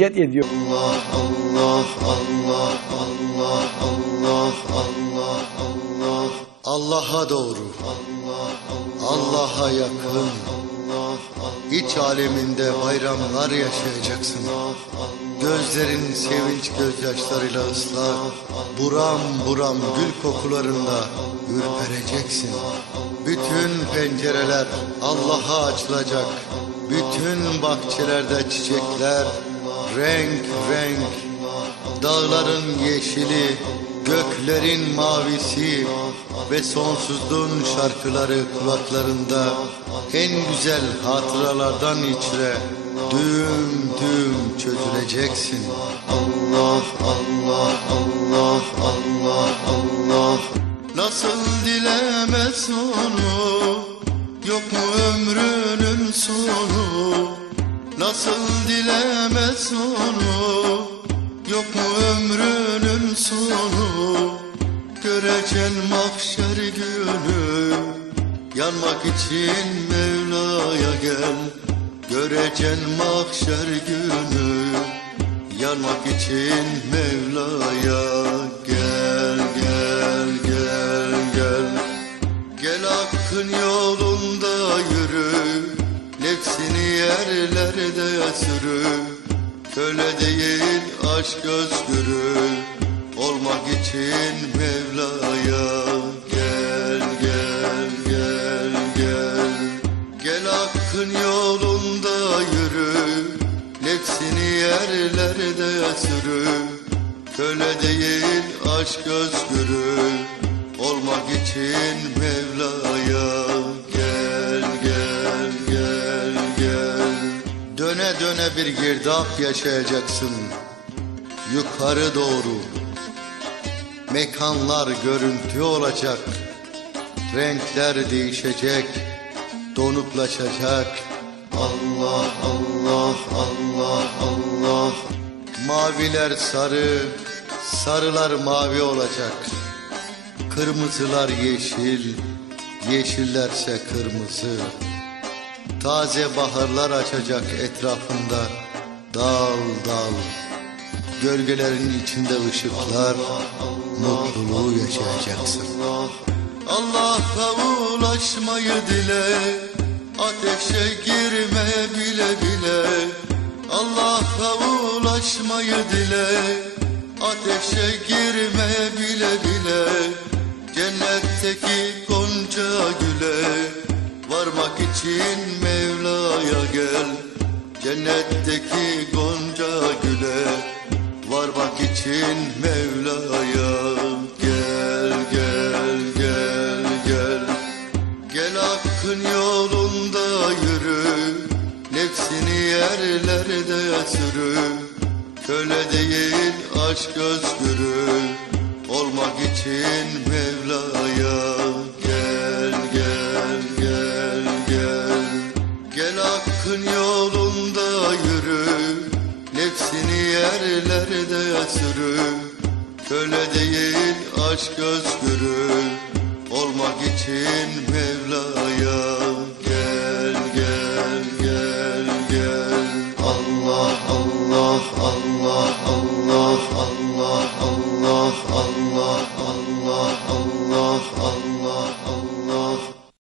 eziyet ediyor. Allah Allah Allah Allah Allah Allah Allah Allah'a doğru Allah'a yakın İç aleminde bayramlar yaşayacaksın Gözlerin sevinç gözyaşlarıyla ıslak Buram buram gül kokularında ürpereceksin Bütün pencereler Allah'a açılacak Bütün bahçelerde çiçekler Renk renk Dağların yeşili Göklerin mavisi Ve sonsuzluğun şarkıları kulaklarında. En güzel hatıralardan içre Düğüm düğüm çözüleceksin. Allah Allah Allah Allah Allah. Nasıl dilemez onu? Yok mu ömrünün sonu Nasıl dilemez onu? Yok mu ömrünün sonu? Göreceksin mahşer günü. Yanmak için Mevla'ya gel. Göreceksin mahşer günü. Yanmak için Mevla'ya gel gel gel gel. Gel hakkın yolunda yürü. Nefsini yerlerde sürü Köle değil aşk özgürü Olmak için Mevla'ya Gel gel gel gel. Gel hakkın yolunda yürü Nefsini yerlerde sürü. Köle değil aşk özgürü Olmak için Mevla'ya Bir girdap yaşayacaksın. Yukarı doğru Mekanlar görüntü olacak. Renkler değişecek Donuklaşacak. Allah Allah Allah Allah. Maviler sarı Sarılar mavi olacak. Kırmızılar yeşil Yeşillerse kırmızı Taze baharlar açacak etrafında. Dal dal. Gölgelerin içinde ışıklar Mutluluğu yaşayacaksın. Allah'a ulaşmayı dile Ateşe girme bile bile. Allah'a ulaşmayı dile Ateşe girme bile bile. Cennetteki gonca güle Varmak için Mevla'ya gel. Cennetteki gonca güle. Varmak için Mevla'ya Gel gel gel gel. Gel hakkın yolunda yürü. Nefsini yerlerde sürü. Köle değil aşk özgürü. Olmak için Mevla'ya sürü Köle değil aşk özgürü. Olmak için Mevla'ya